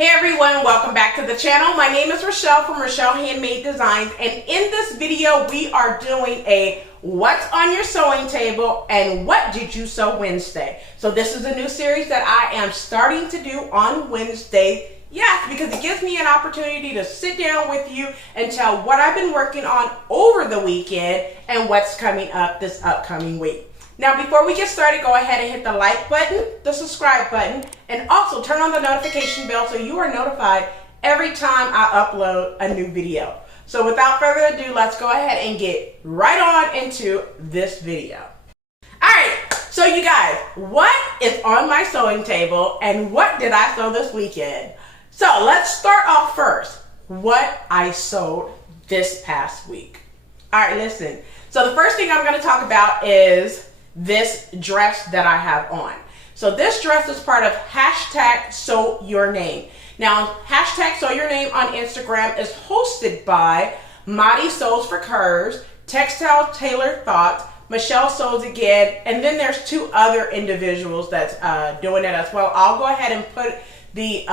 Hey everyone, welcome back to the channel. My name is Rochelle from Rochelle.Handmade.Designs, and in this video we are doing a what's on your sewing table and what did you sew Wednesday. So this is a new series that I am starting to do on Wednesday. Yes, because it gives me an opportunity to sit down with you and tell what I've been working on over the weekend and what's coming up this upcoming week. Now, before we get started, go ahead and hit the like button, the subscribe button, and also turn on the notification bell so you are notified every time I upload a new video. So without further ado, let's go ahead and get right on into this video. All right, so you guys, what is on my sewing table and what did I sew this weekend? So let's start off first, what I sewed this past week. All right, listen. So the first thing I'm going to talk about is this dress that I have on. So this dress is part of hashtag Sew Your Name. Now, hashtag Sew Your Name on Instagram is hosted by Madi Sews for Curves, Textile Tailor Thoughts, Michele Sews Again, and then there's two other individuals that's doing it as well. I'll go ahead and put the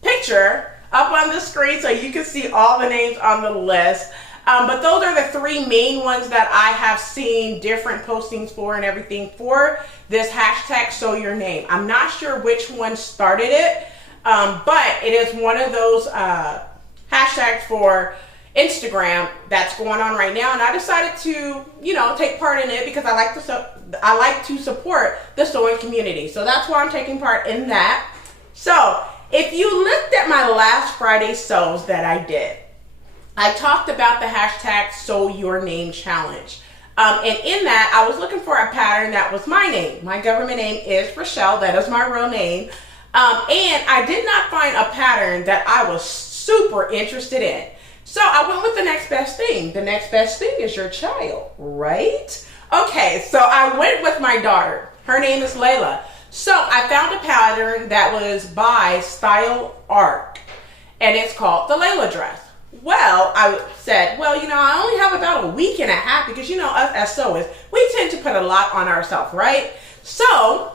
picture up on the screen so you can see all the names on the list. But those are the three main ones that I have seen different postings for and everything for this hashtag Sew Your Name. I'm not sure which one started it, but it is one of those hashtags for Instagram that's going on right now, and I decided to, take part in it because I like to support the sewing community. So that's why I'm taking part in that. So if you looked at my last Friday sews that I did, I talked about the hashtag Sew Your Name challenge. And in that, I was looking for a pattern that was my name. My government name is Rochelle. That is my real name. And I did not find a pattern that I was super interested in. So I went with the next best thing. The next best thing is your child, right? Okay, so I went with my daughter. Her name is Layla. So I found a pattern that was by Style Art, and it's called the Layla dress. Well, I said, I only have about a week and a half because, us as sewers, we tend to put a lot on ourselves, right? So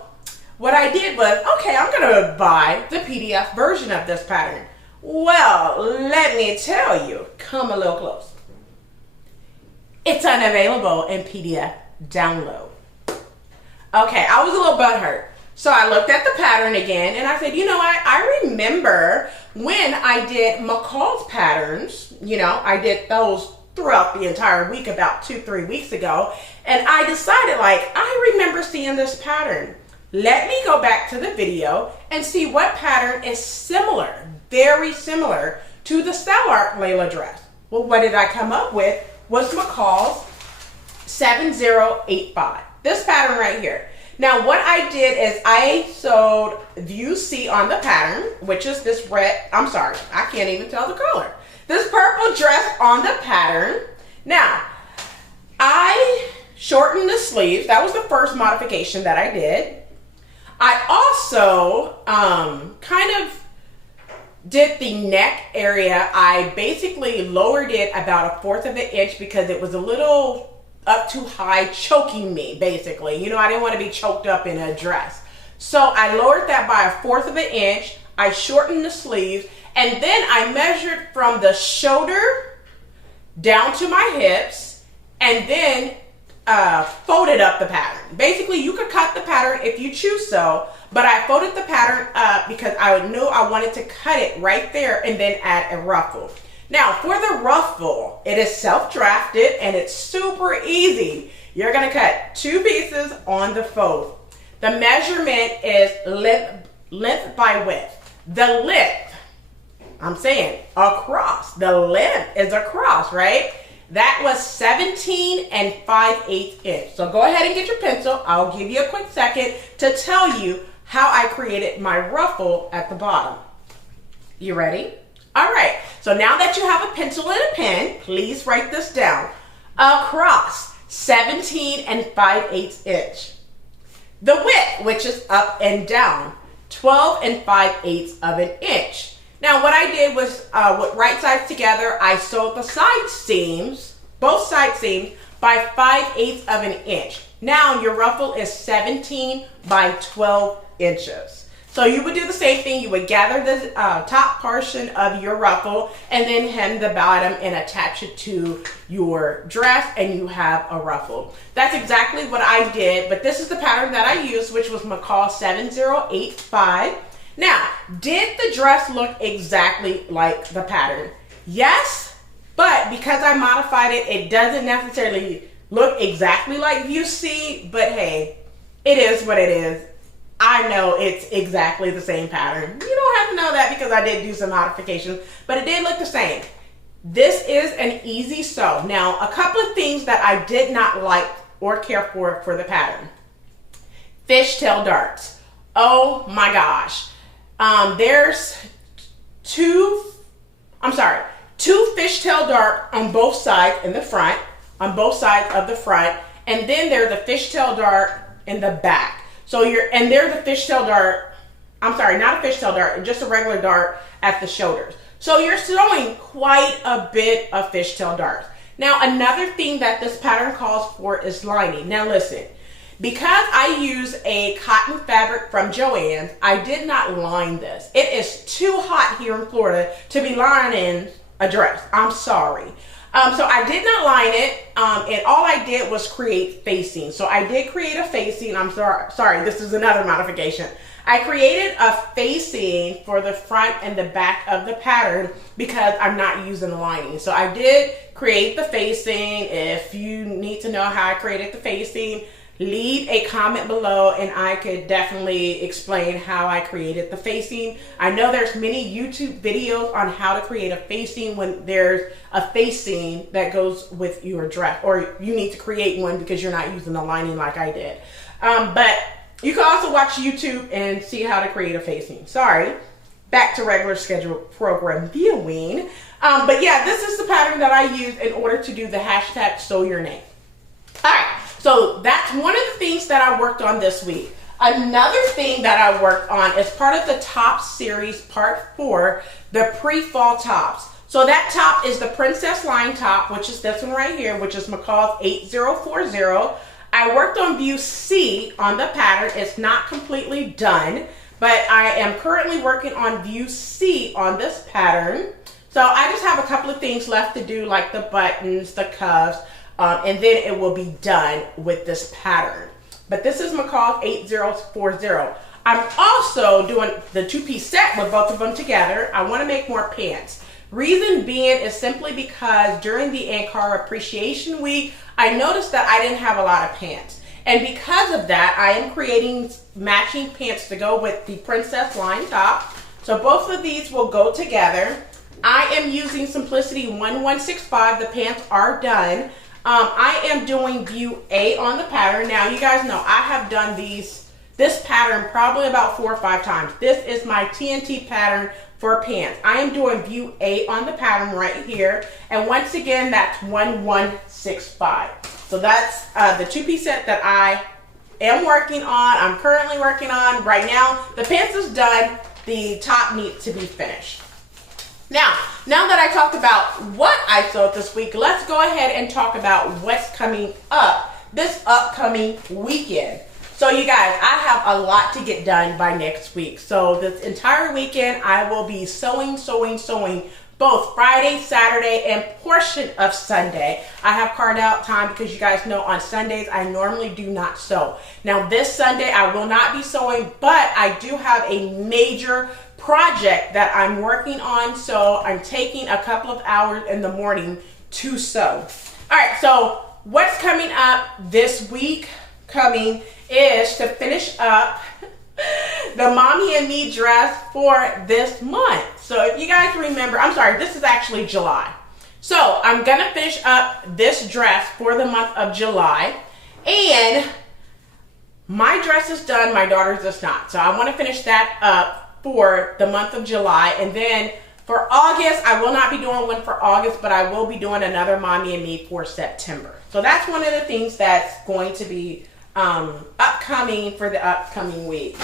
what I did was, okay, I'm going to buy the PDF version of this pattern. Well, let me tell you, come a little close. It's unavailable in PDF download. Okay, I was a little butthurt. So I looked at the pattern again and I said, I remember when I did McCalls patterns, I did those throughout the entire week about 2-3 weeks ago. And I decided I remember seeing this pattern. Let me go back to the video and see what pattern is similar, very similar to the Style Art Layla dress. Well, what did I come up with was McCalls 7085. This pattern right here. Now what I did is I sewed view C on the pattern, which is this red, I can't even tell the color. This purple dress on the pattern. Now, I shortened the sleeves. That was the first modification that I did. I also kind of did the neck area. I basically lowered it about 1/4 of an inch because it was a little up too high, choking me, basically. I didn't want to be choked up in a dress. So I lowered that by 1/4 of an inch. I shortened the sleeves, and then I measured from the shoulder down to my hips, and then folded up the pattern. Basically, you could cut the pattern if you choose so, but I folded the pattern up because I knew I wanted to cut it right there and then add a ruffle. Now, for the ruffle, it is self-drafted and it's super easy. You're going to cut 2 pieces on the fold. The measurement is length by width. The length, I'm saying across, the length is across, right? That was 17 5/8 inch. So go ahead and get your pencil. I'll give you a quick second to tell you how I created my ruffle at the bottom. You ready? All right, so now that you have a pencil and a pen, please write this down. Across 17 5/8 inch. The width, which is up and down, 12 5/8 of an inch. Now what I did was, with right sides together, I sewed the side seams, both side seams, by 5/8 of an inch. Now your ruffle is 17 by 12 inches. So So you would do the same thing. You would gather the top portion of your ruffle and then hem the bottom and attach it to your dress, and you have a ruffle. That's exactly what I did, but this is the pattern that I used, which was McCalls 7085. Now, did the dress look exactly like the pattern? Yes, but because I modified it, it doesn't necessarily look exactly like View C, but hey, it is what it is. I know it's exactly the same pattern. You don't have to know that because I did do some modifications, but it did look the same. This is an easy sew. Now, a couple of things that I did not like or care for the pattern. Fishtail darts. Oh my gosh. There's two fishtail dart on both sides in the front, on both sides of the front, and then there's a fishtail dart in the back. So there's a fishtail dart, I'm sorry, not a fishtail dart, just a regular dart at the shoulders. So you're sewing quite a bit of fishtail darts. Now, another thing that this pattern calls for is lining. Now listen, because I use a cotton fabric from Joann's, I did not line this. It is too hot here in Florida to be lining a dress. I'm sorry. So I did not line it, and all I did was create facing. So I did create a facing. I'm sorry, this is another modification. I created a facing for the front and the back of the pattern because I'm not using the lining. So I did create the facing. If you need to know how I created the facing, leave a comment below and I could definitely explain how I created the facing. I know there's many YouTube videos on how to create a facing when there's a facing that goes with your dress, or you need to create one because you're not using the lining like I did. But you can also watch YouTube and see how to create a facing. Sorry, back to regular scheduled program viewing. But yeah, this is the pattern that I use in order to do the hashtag sew your name. All right. So that's one of the things that I worked on this week. Another thing that I worked on is part of the top series, part 4, the pre-fall tops. So that top is the princess line top, which is this one right here, which is McCalls 8040. I worked on View C on the pattern. It's not completely done, but I am currently working on View C on this pattern. So I just have a couple of things left to do, like the buttons, the cuffs, and then it will be done with this pattern. But this is McCalls 8040. I'm also doing the 2-piece set with both of them together. I want to make more pants. Reason being is simply because during the Ankara Appreciation Week, I noticed that I didn't have a lot of pants. And because of that, I am creating matching pants to go with the princess line top. So both of these will go together. I am using Simplicity 1165. The pants are done. I am doing View A on the pattern. Now, you guys know I have done this pattern probably about 4 or 5 times. This is my TNT pattern for pants. I am doing View A on the pattern right here. And once again, that's 1165. So that's the 2-piece set that I am working on. I'm currently working on right now. The pants is done. The top needs to be finished. Now that I talked about what I sewed this week, let's go ahead and talk about what's coming up this upcoming weekend. So you guys, I have a lot to get done by next week. So this entire weekend, I will be sewing both Friday, Saturday, and portion of Sunday. I have carved out time because you guys know on Sundays, I normally do not sew. Now this Sunday, I will not be sewing, but I do have a major project that I'm working on, so I'm taking a couple of hours in the morning to sew. All right, so what's coming up this week is to finish up the Mommy and Me dress for this month. So if you guys remember, I'm sorry, this is actually July. So I'm gonna finish up this dress for the month of July, and my dress is done, my daughter's is not. So I wanna finish that up for the month of July, and then for August, I will not be doing one for August, but I will be doing another Mommy and Me for September. So that's one of the things that's going to be upcoming for the upcoming week.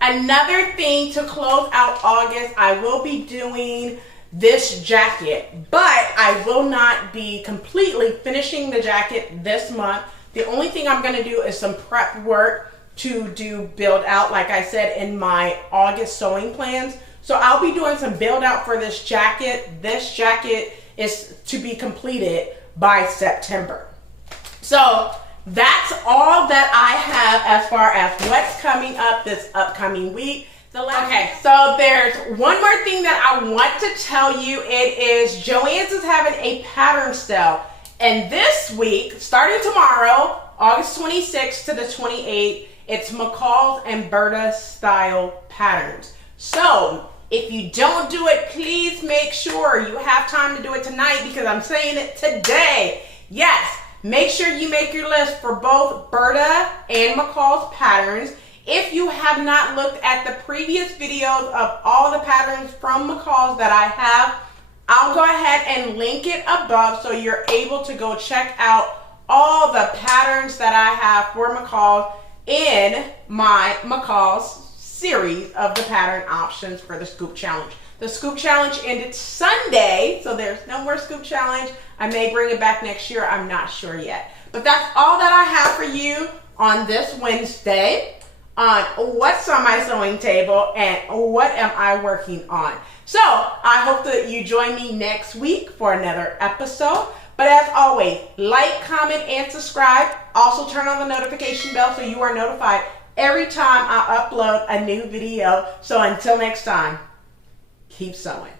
Another thing to close out August, I will be doing this jacket, but I will not be completely finishing the jacket this month. The only thing I'm going to do is some prep work to do build out, like I said, in my August sewing plans. So I'll be doing some build out for this jacket. This jacket is to be completed by September. So that's all that I have as far as what's coming up this upcoming week. Okay, so there's one more thing that I want to tell you. It is Joann's is having a pattern sale. And this week, starting tomorrow, August 26th to the 28th, it's McCalls and Berta style patterns. So if you don't do it, please make sure you have time to do it tonight, because I'm saying it today. Yes, make sure you make your list for both Berta and McCalls patterns. If you have not looked at the previous videos of all the patterns from McCalls that I have, I'll go ahead and link it above so you're able to go check out all the patterns that I have for McCalls in my McCalls series of the pattern options for the Scoop Challenge. The Scoop Challenge ended Sunday, so there's no more Scoop Challenge. I may bring it back next year, I'm not sure yet. But that's all that I have for you on this Wednesday on what's on my sewing table and what am I working on. So I hope that you join me next week for another episode. But as always, like, comment, and subscribe. Also turn on the notification bell so you are notified every time I upload a new video. So until next time, keep sewing.